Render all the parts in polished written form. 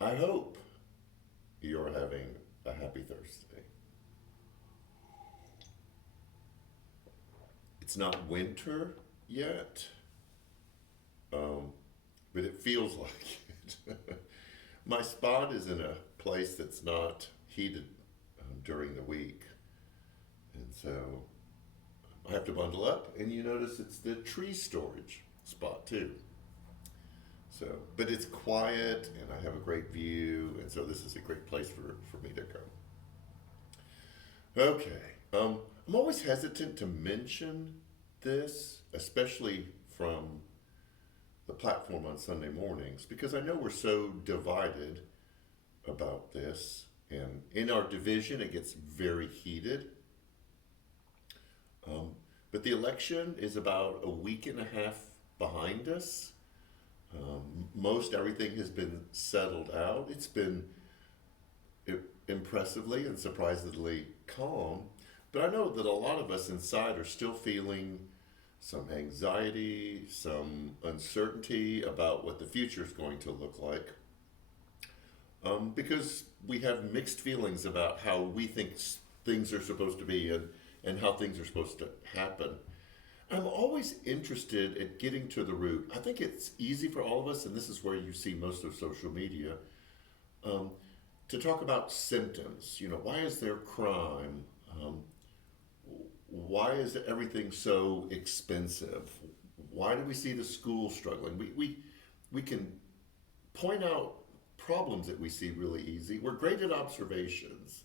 I hope you're having a happy Thursday. It's not winter yet, um, but it feels like it. My spot is in a place that's not heated during the week, and so I have to bundle up, and you notice it's the tree storage spot too. So, but it's quiet, and I have a great view, and so this is a great place for me to go. Okay. I'm always hesitant to mention this, especially from the platform on Sunday mornings, because I know we're so divided about this. And in our division, it gets very heated. Um, but the election is about a week and a half behind us. Most everything has been settled out. It's been impressively and surprisingly calm. But I know that a lot of us inside are still feeling some anxiety, some uncertainty about what the future is going to look like. Because we have mixed feelings about how we think things are supposed to be and how things are supposed to happen. I'm always interested at getting to the root. I think it's easy for all of us, and this is where you see most of social media, um, to talk about symptoms. You know, why is there crime? Um, why is everything so expensive? Why do we see the school struggling? We can point out problems that we see really easy. We're great at observations.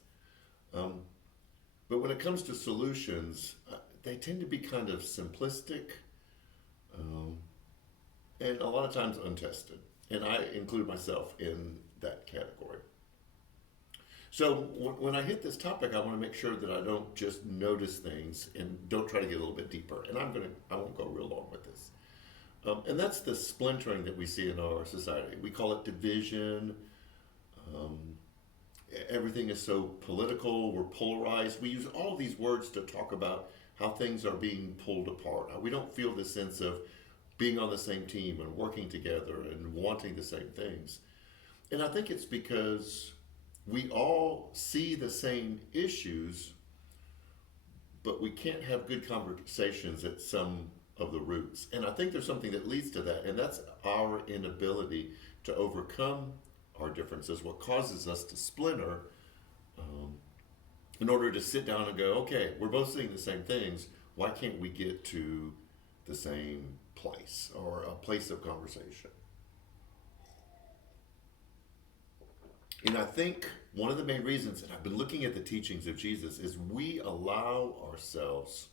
Um, but when it comes to solutions, they tend to be kind of simplistic um, and a lot of times untested. And I include myself in that category. So when I hit this topic, I want to make sure that I don't just notice things and don't try to get a little bit deeper. And I won't go real long with this. And that's the splintering that we see in our society. We call it division. Um, Everything is so political. We're polarized. We use all of these words to talk about how things are being pulled apart. We don't feel the sense of being on the same team and working together and wanting the same things. And I think it's because we all see the same issues, but we can't have good conversations at some of the roots. And I think there's something that leads to that, and that's our inability to overcome our differences, what causes us to splinter, um, in order to sit down and go, okay, we're both seeing the same things. Why can't we get to the same place or a place of conversation? And I think one of the main reasons, and I've been looking at the teachings of Jesus, is we allow ourselves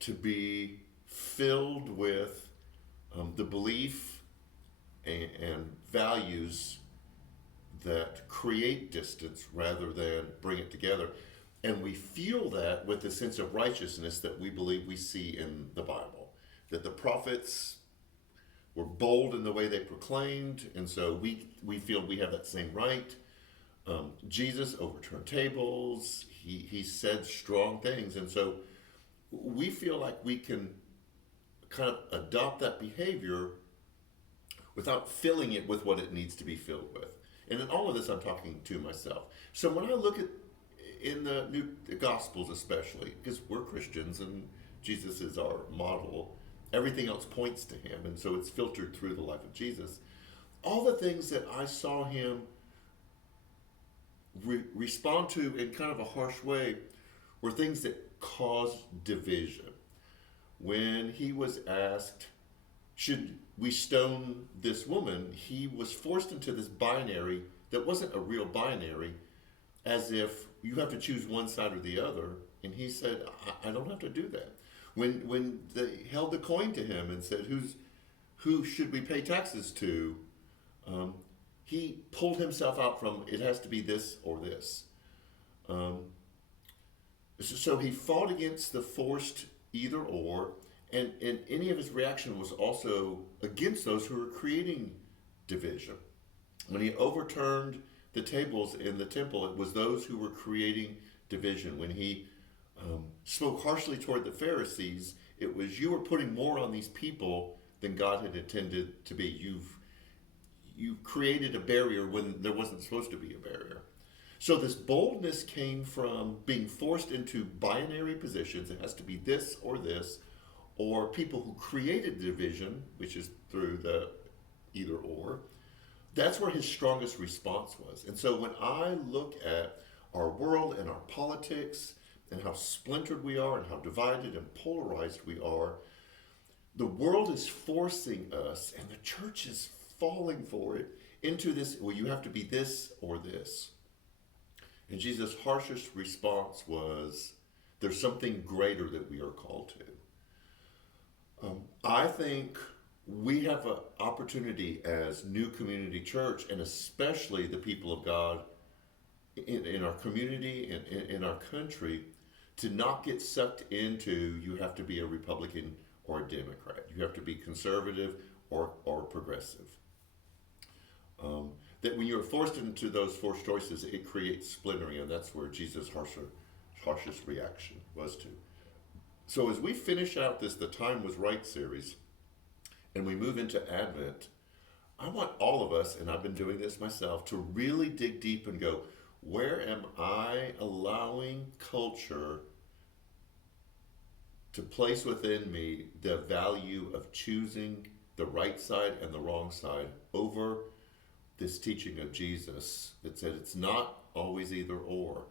to be filled with the belief and values that create distance rather than bring it together. And we fuel that with the sense of righteousness that we believe we see in the Bible. That the prophets were bold in the way they proclaimed, and so we feel we have that same right. Jesus overturned tables, he said strong things, and so we feel like we can kind of adopt that behavior without filling it with what it needs to be filled with. And in all of this, I'm talking to myself. So when I look at in the Gospels, especially because we're Christians and Jesus is our model, everything else points to him, and so it's filtered through the life of Jesus. All the things that I saw him respond to in kind of a harsh way were things that caused division. When he was asked, should we stone this woman, he was forced into this binary that wasn't a real binary, as if you have to choose one side or the other. And he said, I don't have to do that. When they held the coin to him and said, who should we pay taxes to? Um, he pulled himself out from, it has to be this or this. Um, so he fought against the forced either or, and any of his reaction was also against those who were creating division. When he overturned the tables in the temple, it was those who were creating division. When he spoke harshly toward the Pharisees, it was, you were putting more on these people than God had intended to be. you created a barrier when there wasn't supposed to be a barrier. So this boldness came from being forced into binary positions. It has to be this, or people who created the division, which is through the either or. That's where his strongest response was. And so when I look at our world and our politics and how splintered we are and how divided and polarized we are, the world is forcing us, and the church is falling for it, into this, well, you have to be this or this. And Jesus' harshest response was, there's something greater that we are called to. I think we have an opportunity as New Community Church, and especially the people of God in our community and in our country, to not get sucked into, you have to be a Republican or a Democrat. You have to be conservative or progressive. That when you're forced into those forced choices, it creates splintering, and that's where Jesus' harshest reaction was to. So as we finish out this The Time Was Right series, and we move into Advent, I want all of us, and I've been doing this myself, to really dig deep and go, where am I allowing culture to place within me the value of choosing the right side and the wrong side over this teaching of Jesus that said it's not always either or.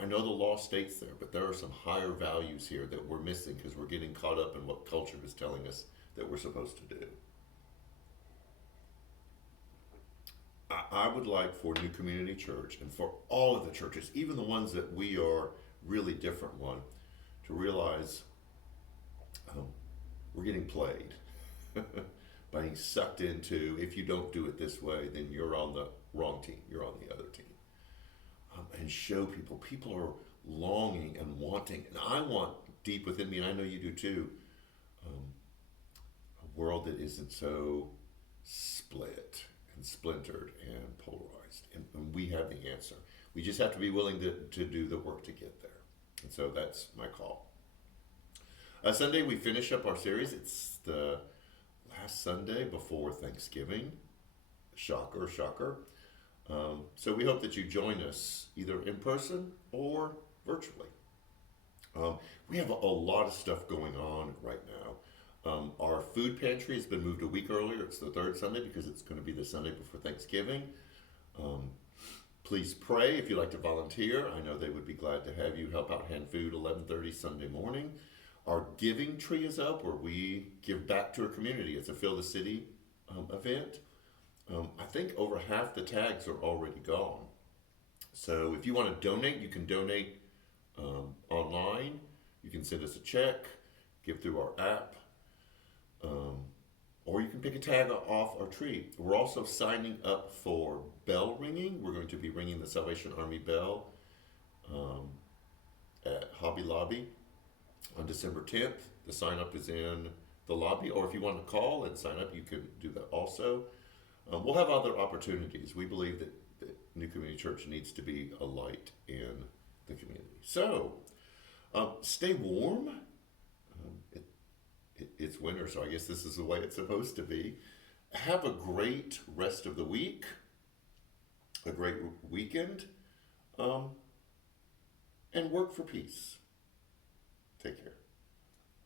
I know the law states there, but there are some higher values here that we're missing because we're getting caught up in what culture is telling us that we're supposed to do. I would like for New Community Church, and for all of the churches, even the ones that we are really different one, to realize we're getting played by being sucked into, if you don't do it this way, then you're on the wrong team, you're on the other team. And show people are longing and wanting, and I want deep within me, and I know you do too, a world that isn't so split and splintered and polarized. And we have the answer. We just have to be willing to do the work to get there. And so that's my call. Sunday, we finish up our series. It's the last Sunday before Thanksgiving. Shocker, shocker. So we hope that you join us either in person or virtually. We have a lot of stuff going on right now. Our food pantry has been moved a week earlier. It's the third Sunday because it's going to be the Sunday before Thanksgiving. Please pray if you'd like to volunteer. I know they would be glad to have you help out hand food 11:30 Sunday morning. Our giving tree is up where we give back to our community. It's a Fill the City event. I think over half the tags are already gone. So if you want to donate, you can donate online. You can send us a check, give through our app, or you can pick a tag off our tree. We're also signing up for bell ringing. We're going to be ringing the Salvation Army bell at Hobby Lobby on December 10th. The sign up is in the lobby, or if you want to call and sign up, you can do that also. We'll have other opportunities. We believe that New Community Church needs to be a light in the community. So, stay warm. It's winter, so I guess this is the way it's supposed to be. Have a great rest of the week, a great weekend, and work for peace. Take care.